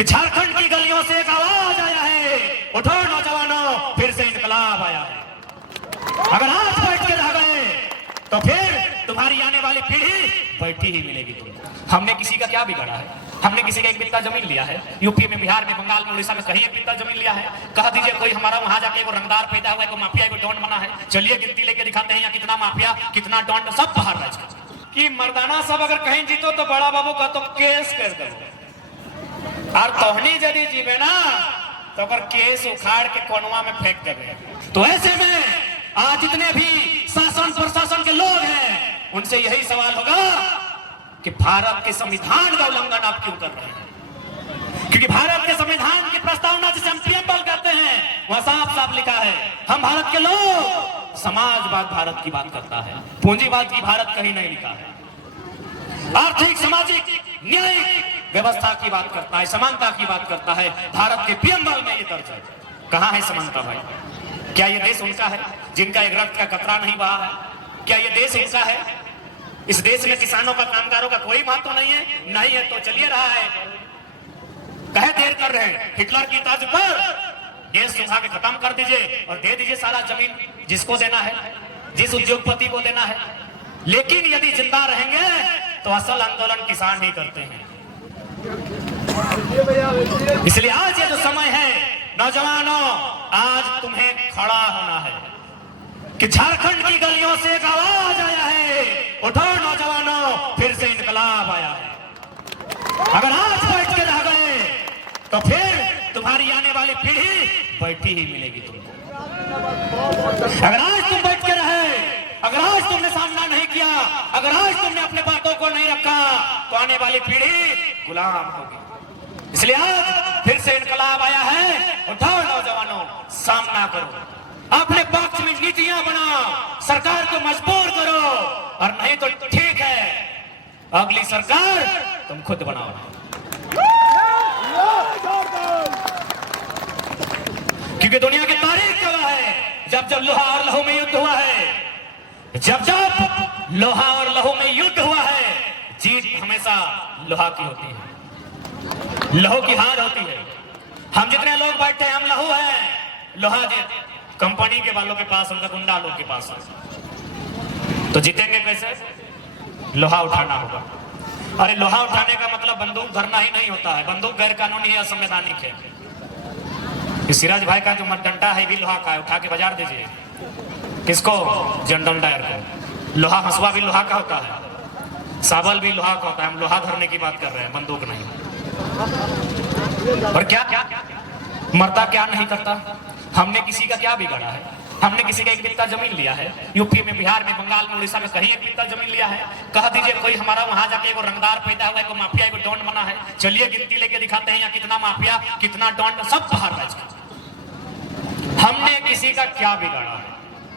कि झारखंड की गलियों से एक आवाज आया है, उठो नौजवानों, फिर से इनकलाब आया है। अगर आज बैठ के रह गए तो फिर तुम्हारी आने वाली पीढ़ी बैठी ही मिलेगी तुमको। हमने किसी का क्या बिगाड़ा है? हमने किसी का एक बित्ता जमीन लिया है? यूपी में, बिहार में, बंगाल में, उड़ीसा में कहीं एक बित्ता जमीन लिया है? कह दीजिए कोई हमारा वहां जाके वो रंगदार पैदा हुआ है, कोई माफिया, कोई डॉन बना है। चलिए गिनती लेके दिखाते हैं यहाँ कितना माफिया, कितना डॉन, सब बाहर राज कि मर्दाना सब अगर कहीं जीतो तो बड़ा बाबू का तो केस कर दो, और तोहनी यदि जीवे ना तो अगर केस उखाड़ के कोनवा में फेंक देवे। तो ऐसे में आज जितने भी शासन प्रशासन के लोग हैं उनसे यही सवाल होगा कि भारत के संविधान का उल्लंघन आप क्यों कर रहे हैं? क्योंकि भारत के संविधान की प्रस्तावना जिसे हम प्रीएम्बल कहते हैं वह साफ साफ लिखा है, हम भारत के लोग, समाजवाद भारत की बात करता है, पूंजीवाद की भारत कहीं नहीं लिखा है। आर्थिक, सामाजिक, न्यायिक व्यवस्था की बात करता है, समानता की बात करता है। भारत के प्रीएम्बल में ये दर्ज है। कहां है समानता भाई? क्या ये देश उनका है जिनका एक रक्त का कतरा नहीं बहा है? क्या ये देश उनका है? इस देश में किसानों का, कामगारों का कोई बात तो नहीं है? नहीं है तो चलिए रहा है, कहे देर कर रहे हैं। हिटलर की तर्ज पर देश सुखा के खत्म कर दीजिए और दे दीजिए सारा जमीन जिसको देना है, जिस उद्योगपति को देना है। लेकिन यदि जिंदा रहेंगे तो असल आंदोलन किसान ही करते हैं। इसलिए आज ये जो समय है नौजवानों, आज तुम्हें खड़ा होना है कि झारखंड की गलियों से एक आवाज आया है, उठो नौजवानों, फिर से इनकलाब आया है। अगर आज बैठ के रह गए तो फिर तुम्हारी आने वाली पीढ़ी बैठी ही मिलेगी तुमको। अगर आज तुम बैठ के रहे, अगर आज तुमने सामना नहीं किया, अगर आज तुमने अपने बातों को नहीं रखा तो आने वाली पीढ़ी गुलाम होगी। इसलिए आज फिर से इनकलाब आया है, उठाओ नौजवानों, सामना करो, अपने पक्ष में नीतियां बनाओ, सरकार को मजबूर करो, और नहीं तो ठीक है अगली सरकार तुम खुद बनाओ। क्योंकि दुनिया की तारीख गवाह है, जब जब लोहा और लहू में युद्ध हुआ है, जब जब लोहा और लहू में युद्ध हुआ है, जीत हमेशा लोहा की होती है, लहू की हार होती है। हम जितने लोग बैठे हैं हम लहू हैं, लोहा कंपनी के वालों के पास, उनका गुंडा लोग के पास है। तो जीतेंगे कैसे? लोहा उठाना होगा। अरे लोहा उठाने का मतलब बंदूक धरना ही नहीं होता है, बंदूक गैर कानूनी है, असंवैधानिक है। सिराज भाई का जो डंडा है भी लोहा का है, उठा के बाजार दीजिए। किसको? जनरल डायर को। लोहा हंसुआ भी लोहा का होता है, साबल भी लोहा का होता है। हम लोहा धरने की बात कर रहे हैं, बंदूक नहीं। और क्या मरता क्या नहीं करता? हमने किसी का क्या बिगाड़ा है? हमने किसी का एक बित्ता जमीन लिया है? यूपी में, बिहार में, बंगाल में, उड़ीसा में कहीं एक बित्ता जमीन लिया है? कह दीजिए कोई हमारा वहां जाके वो रंगदार पैदा हुआ है, कोई माफिया, कोई डॉन बना है। चलिए गिनती लेके दिखाते हैं यहाँ कितना माफिया, कितना डॉन, सब बाहर राज। हमने किसी का क्या बिगाड़ा है?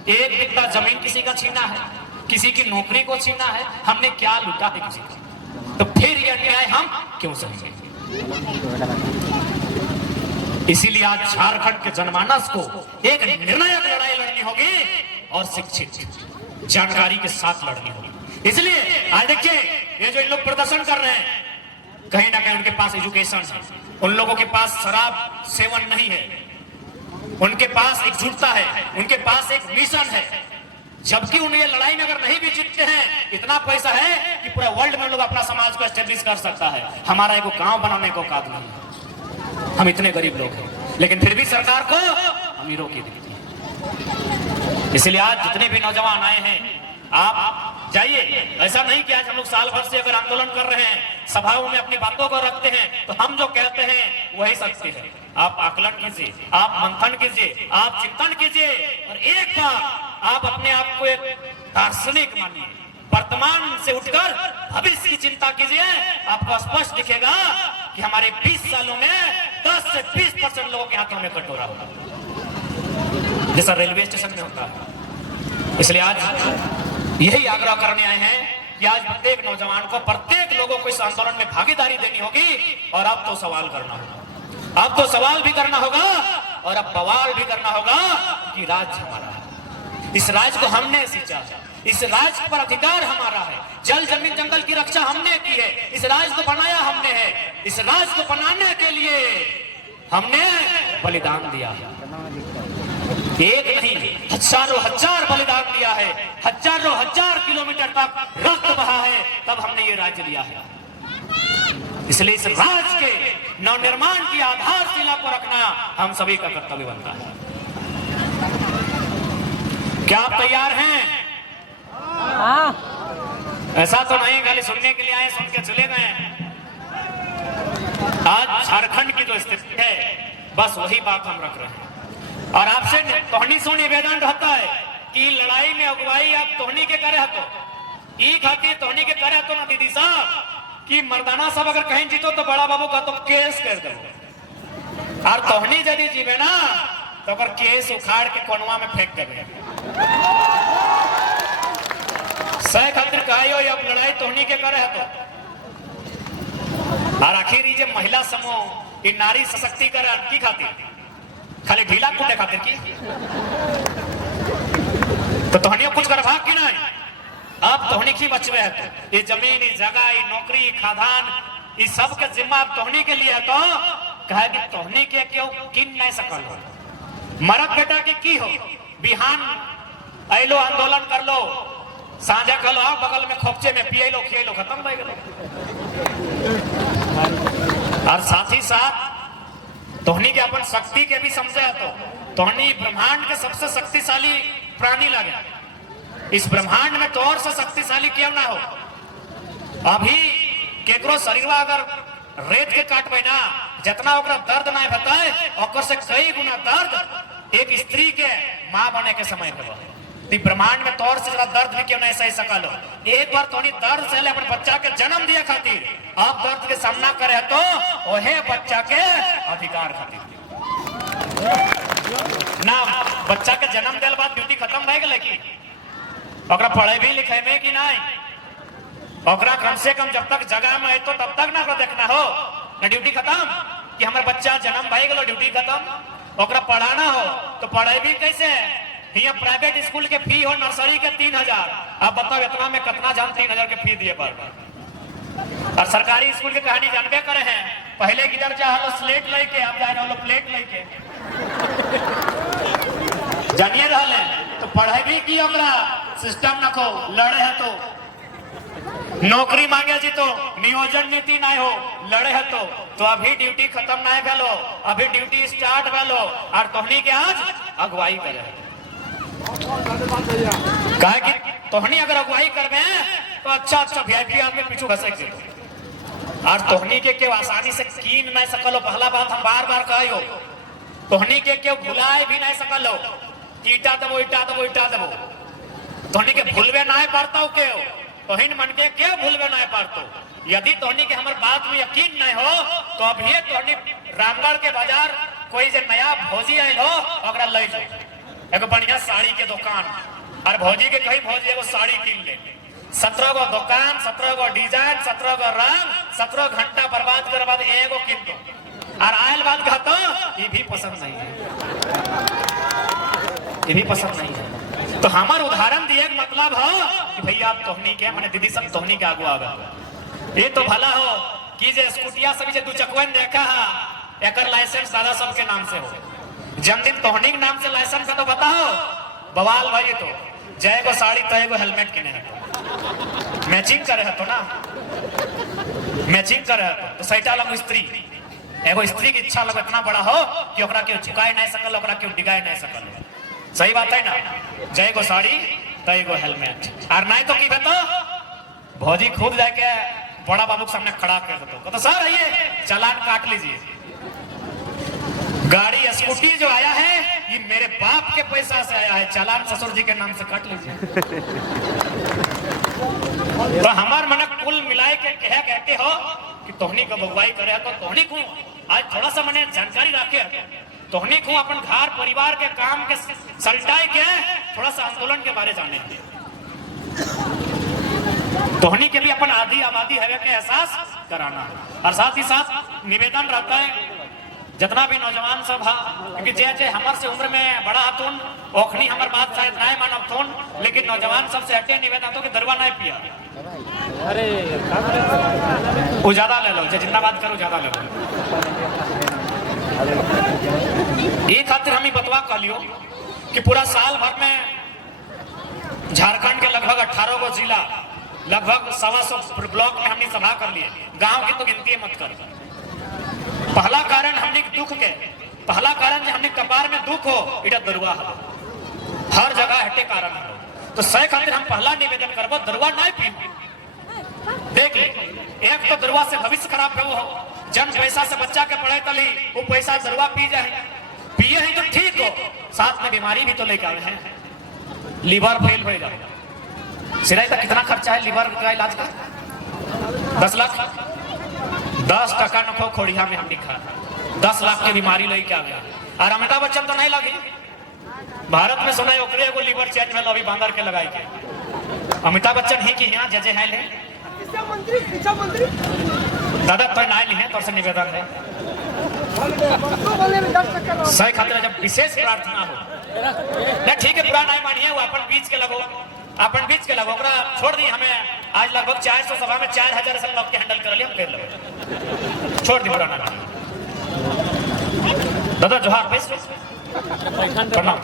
एक बित्ता जमीन किसी का छीना है, किसी की नौकरी को छीना है, हमने क्या लूटा है किसी का? तो फिर यह न्याय हम क्यों सहेंगे? इसीलिए आज झारखंड के जनमानस को एक निर्णायक लड़ाई लड़नी होगी और शिक्षित जानकारी के साथ लड़नी होगी। इसलिए आज देखिए ये जो इन लोग प्रदर्शन कर रहे हैं, कहीं ना कहीं उनके पास एजुकेशन है, उन लोगों के पास शराब सेवन नहीं है, उनके पास एकजुटता है, उनके पास एक मिशन है। जबकि उन्हें ये लड़ाई में अगर नहीं भी जीतते हैं, इतना पैसा है कि पूरे वर्ल्ड में लोग अपना समाज को एस्टेब्लिश कर सकता है। हमारा एक गांव बनाने को औकात नहीं है, हम इतने गरीब लोग हैं, लेकिन फिर भी सरकार को अमीरों की दिखती है। इसलिए आज जितने भी नौजवान आए हैं आप जाइए। ऐसा नहीं कि आज हम लोग साल भर से अगर आंदोलन कर रहे हैं, सभाओं में अपनी बातों को रखते हैं, तो हम जो कहते हैं वही सत्य है। आप आकलन कीजिए, आप मंथन कीजिए, आप चिंतन कीजिए, और एक बार आप अपने आप को एक दार्शनिक मानिए, वर्तमान से उठकर भविष्य की चिंता कीजिए। आपको स्पष्ट दिखेगा कि हमारे 20 सालों में 10 से 20% लोगों के हाथों में कटोरा होगा, जैसा रेलवे स्टेशन में होता है। इसलिए आज यही आग्रह करने आए हैं कि आज प्रत्येक नौजवान को, प्रत्येक लोगों को इस आंदोलन में भागीदारी देनी होगी। और अब तो सवाल करना होगा, अब तो सवाल भी करना होगा और अब बवाल भी करना होगा कि राज्य हमारा है, इस राज्य को हमने सींचा है, इस राज्य पर अधिकार हमारा है, जल जमीन जंगल की रक्षा हमने की है, इस राज्य को बनाया हमने है। इस राज्य को बनाने के लिए हमने बलिदान दिया है। एक नहीं, हजारों हजार बलिदान दिया है, हजारों हजार किलोमीटर तक रक्त बहा है, तब हमने ये राज्य लिया है। इसलिए इस राज्य के नवनिर्माण की आधारशिला को रखना हम सभी का कर्तव्य बनता है। क्या आप तैयार हैं? ऐसा तो नहीं खाली सुनने के लिए आए, सुन के चले गए। आज झारखंड की जो स्थिति है, बस वही बात हम रख रहे हैं। और आपसे तोहनी सो निवेदन रहता है कि लड़ाई में अगुवाई आप तोहनी के करे तो ई खातिर तोहनी के करे तो ना दीदी साहब कि मर्दाना साहब अगर कहीं जीतो तो बड़ा बाबू का तो केस कर दो, और तोहनी यदि जीवे ना तो अगर केस उखाड़ के कोनवा में फेंक देवे। सह खातिर कहियो अब लड़ाई तोहनी के करे तो। और आखिर ये महिला समूह ये नारी सशक्तिकरण की खातिर खाली ढीला कूटे खातिर की तो तोहनियों कुछ कर भाग की नहीं। अब तोहनी की बचवे है तो ये जमीन, ये जगह, ये नौकरी, खादान, ये सब के जिम्मा अब तोहनी के लिए तो कहे कि तोहनी के क्यों किन नहीं सकल हो। मरद बेटा की हो, बिहान अलो आंदोलन कर लो, साझा कर लो, बगल में खोपचे में पिए लो, खिए लो, खत्म हो गए। और साथ ही साथ तोहनी के अपन शक्ति के भी समझे तो तोहनी ब्रह्मांड के सबसे शक्तिशाली प्राणी लगे। इस ब्रह्मांड में तो और से शक्तिशाली क्यों ना हो। अभी केकरो शरीर अगर रेत के काटबे ना, जितना ओकरा दर्द ना बताए ओकर से कई गुना दर्द एक स्त्री के मां बने के समय पे। ब्रह्मांड में तौर से जरा दर्द भी क्यों नहीं सही सकल। एक बार तोनी दर्द से अपने बच्चा के जन्म दिया खातिर आप दर्द के सामना करे तो ओहे बच्चा के अधिकार खातिर ना बच्चा के जन्म दिल बाद ड्यूटी खत्म भए गेले की ओकरा पढ़े भी लिखे में कि नहीं। ओकरा कम से कम जब तक जगह में है तो तब तक ना ओकरा देखना हो ना ड्यूटी खत्म कि हमारे बच्चा जन्म भए गेलो ड्यूटी खत्म। ओकरा पढ़ाना हो तो पढ़े भी कैसे। यहाँ प्राइवेट स्कूल के फी हो नर्सरी के 3000, अब बताओ इतना में कितना जान 3000 के फी दिए पर। और सरकारी स्कूल की कहानी जानबे करे हैं, पहले किधर चाहे स्लेट लेके आप जा रहे हो प्लेट लेके जानिए रहे तो पढ़े भी की ओकरा सिस्टम रखो। लड़े है तो नौकरी मांगे जी तो नियोजन नीति ना हो, लड़े है तो अभी ड्यूटी खत्म ना भेलो, अभी ड्यूटी स्टार्ट भेलो और तोहनी के आज अगुवाई करे। कहा कि तोहनी अगर अगुवाई करबे तो अच्छा वीआईपी आदमी पीछू घसक जे और तोहनी के क्यों आसानी से कीन नहीं सकलो। पहला बात हम बार बार कहियो तोहनी के क्यों भुलाए भी नहीं सकलो। ईटा दबो ईटा दबो ईटा दबो तोहनी के भूलबे नहीं पारता क्यों तोहिन मन के क्यों भूलबे नहीं पारतो। यदि तोहनी के हमारे बात में यकीन नहीं हो तो अभी तोहनी रामगढ़ के बाजार कोई जो नया भोजी आयल हो ओकरा ले जाओ एगो बढ़िया साड़ी के दुकान और भौजी के कहीं भौजी एगो साड़ी किन ले। 17 गो दुकान, 17 गो डिजाइन, 17 गो रंग, 17 घंटा बर्बाद करे बाद एगो किन दो और आयल बात कहतो ये भी पसंद नहीं है, ये भी पसंद नहीं है। तो हमार उदाहरण दिए मतलब हो कि भैया आप तोहनी के मैंने दीदी सब तोहनी के आगू आगा ये तो भला हो कि जे स्कूटिया सभी दू चकवन देखा है एकर लाइसेंस दादा सबके नाम से हो। जन्मदिन तोहनी के नाम से लाइसेंस का तो बताओ बवाल भाई। तो जय गो साड़ी तय गो हेलमेट किने है मैचिंग करे है तो ना मैचिंग करे है तो सैटा लग स्त्री एगो स्त्री की इच्छा लग इतना बड़ा हो कि ओकरा क्यों झुकाए नहीं सकल, ओकरा क्यों डिगाए नहीं सकल। सही बात है ना। जय गो साड़ी तय गो हेलमेट और नहीं तो की बतो भौजी खुद जाके बड़ा बाबू के सामने खड़ा कर दो तो सर आइए चालान काट लीजिए। गाड़ी स्कूटी जो आया है ये मेरे बाप के पैसा से आया है, चालान ससुर जी के नाम से काट लीजिए। तो हमार मन कुल मिलाए के कहते हो कि तोहनी का बगवाई करे तो तोहनी को आज थोड़ा सा मैंने जानकारी रखे तोहनी को अपन घर परिवार के काम के सलटाई के थोड़ा सा आंदोलन के बारे जाने तोहनी के भी अपन आधी आबादी है के एहसास कराना। और साथ ही साथ निवेदन रहता है जितना भी नौजवान सब है क्योंकि जे हमार से उम्र में बड़ा हतुन ओखनी हमार बात शायद नहीं मानब थुन लेकिन नौजवान सबसे हटे निवेदन तो कि दरवा नहीं पिया अरे वो ज्यादा ले लो जितना बात करो ज्यादा ले लो कह लियो कि पूरा साल भर में झारखंड के लगभग 18 गो जिला, लगभग 125 ब्लॉक में हमने सभा कर लिए। गांव की तो गिनती मत कर। पहला कारण हमने दुख के, पहला कारण जो हमने कपार में दुख हो इटा दरुआ हो, हर जगह हटे कारण हो। तो सही खातिर हम पहला निवेदन करबो दरुआ नहीं पी। देख ले, एक तो दरुआ से भविष्य खराब हो, जन पैसा से बच्चा के पढ़े तली वो पैसा दरुआ पी जाए, पिए ही तो ठीक हो, साथ में बीमारी भी तो लेकर आए हैं, लीवर फेल हो जाए। सिराई तक कितना खर्चा है लीवर का इलाज का? 10 लाख। 10 टका नको खोड़िया में हम लिखा 10 लाख की बीमारी लेके आ गया। और अमिताभ बच्चन तो नहीं लगी। भारत में सुना है को लीवर चेंज में अभी बांधर के लगाई के अमिताभ बच्चन ही की यहाँ जजे है ले दादा तो ना ली है तो निवेदन है सही खातिर जब विशेष प्रार्थना हो ना ठीक है, पूरा नहीं मानिए, वो अपन बीच के लगो, अपन बीच के लगो, छोड़ दी। हमें आज लगभग 400 सभा में 4000 से लोग के हैंडल कर लिया, हम कर लो, छोड़ दी, पूरा ना दादा। जोहार प्रणाम।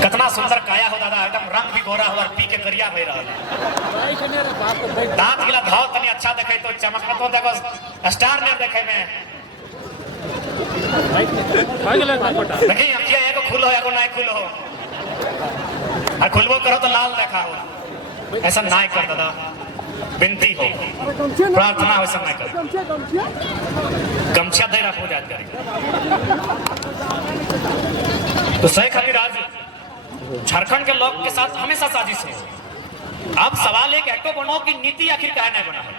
कितना सुंदर काया हो दादा, एकदम रंग भी गोरा हो और पी के करिया भई रहा है। दांत गिला धाव तनी अच्छा देखे तो चमकत हो, देखो स्टार ने देखे में देखिए अखिया एगो खुलो एगो नहीं खुलो हो, और खुलबो करो तो लाल देखा हो। ऐसा नहीं कर दादा, विनती हो, प्रार्थना हो, ऐसा नहीं कर। गमछा दे रखो जात करी तो सही खातिर आज झारखंड के लोग के साथ हमेशा साजिश है। अब सवाल एक एक्टो बनो कि नीति आखिर क्या नहीं बना है,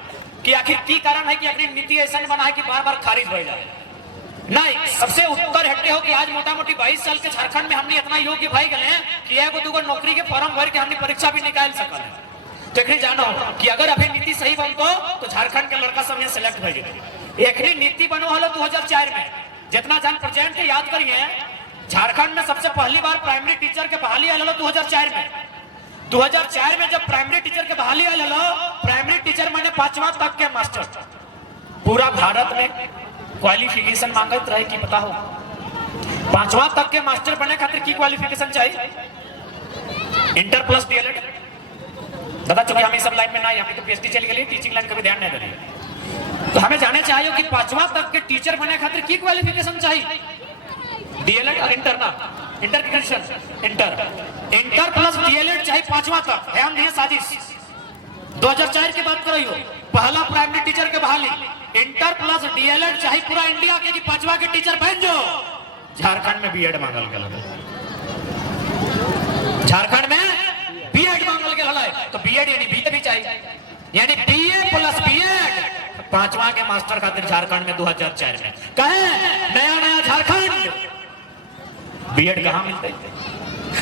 कि आखिर की कारण है कि अपनी नीति ऐसा नहीं बना है कि बार बार खारिज हो जाए। नहीं, सबसे उत्तर हटते हो कि आज मोटा मोटी 22 साल के झारखंड में हमने इतना योग्य भाई गए हैं कि एगो दूगो नौकरी के फॉर्म भर के हमने परीक्षा भी निकाल सकल है। देखने जानो कि अगर अभी नीति सही बनतो तो झारखंड के लड़का सब यहाँ सिलेक्ट हो गए। एक नीति बनो हलो 2004 में, जितना जान प्रेजेंट के याद करिए, झारखंड में सबसे पहली बार प्राइमरी टीचर के बहाली आलो 2004 में। 2004 में जब प्राइमरी टीचर के बहाली आलो, प्राइमरी टीचर माने 5वां तक के मास्टर। पूरा भारत में क्वालिफिकेशन मांगत रहे कि पता हो 5वां तक के मास्टर बने खातिर की क्वालिफिकेशन चाहिए? Inter plus DElEd. दादा चूंकि हम इस सब लाइन में नहीं, हमें तो पीएचडी चली गई, टीचिंग लाइन का भी ध्यान नहीं करिए। तो हमें जाने चाहिए कि 5वां तक के टीचर बने खातिर की क्वालिफिकेशन चाहिए? डीएलएड और इंटर ना, इंटर की कंडीशन इंटर प्लस डीएलएड चाहिए 5वां तक। ध्यान दिए साजिश 2004 की बात कर रही हो, पहला प्राइमरी टीचर के बहाली, इंटर प्लस डीएलएड चाहिए पूरा इंडिया के, 5वां के टीचर बन जो। झारखंड में बीएड मांगल गया, झारखंड में बीएड मांगल गया, तो बीएड यानी बीए भी चाहिए, यानी बीए प्लस बीएड 5वां के मास्टर खातिर झारखंड में 2004 में कहे नया नया झारखंड बीएड कहां मिलते?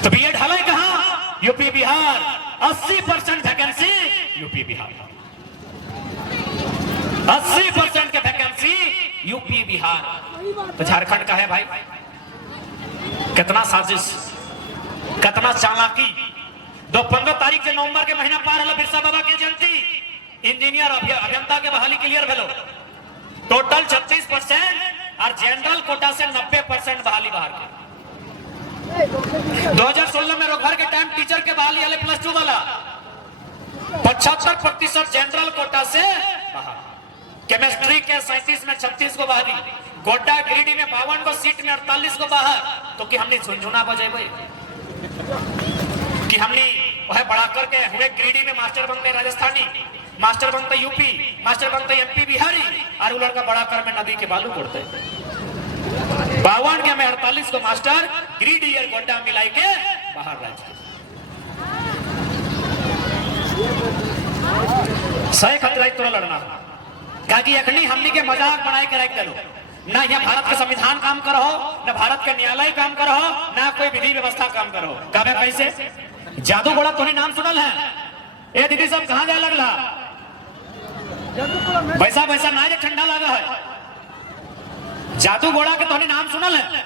तो बीएड हमें कहां? UP Bihar 80% vacancy UP Bihar, 80% के वैकेंसी यूपी बिहार। तो झारखंड का है भाई, कितना साजिश, कितना चालाकी। 15 तारीख से नवंबर के महीना पार है, बिरसा बाबा की जयंती, इंजीनियर अभियंता के बहाली क्लियर भेलो, टोटल 36% और जनरल कोटा से 90% बहाली बाहर के। 2016 में रोजगार के टाइम टीचर के बहाली वाले +2 वाला 75% जनरल कोटा से बाहर, केमिस्ट्री के 37 में 36 को बहाली, गोड्डा गिरिडीह में 52 को सीट में 48 को बाहर। तो कि हमने झुंझुना बजेबे कि हमने वह बड़ा करके हुए गिरिडीह में मास्टर बनते राजस्थानी, मास्टर बनते यूपी, मास्टर बनते एमपी बिहारी, और लड़का बड़ा कर में नदी के बालू कोड़ते 52 के में 48 को मास्टर गिरिडीह और गोड्डा मिलाई के बाहर राज्य। सही खतरा तोरा लड़ना कि अखनी हमनी के मजाक बनाए के रख दो ना, यहाँ भारत का संविधान काम करो, ना भारत का न्यायालय काम करो, ना कोई विधि व्यवस्था काम करो। कबे कैसे जादू घोड़ा तोहनी नाम सुनल है? ए दीदी सब कहाँ जाए लगला? वैसा वैसा ना ठंडा लगा है, जादू घोड़ा के तोहनी नाम सुनल है?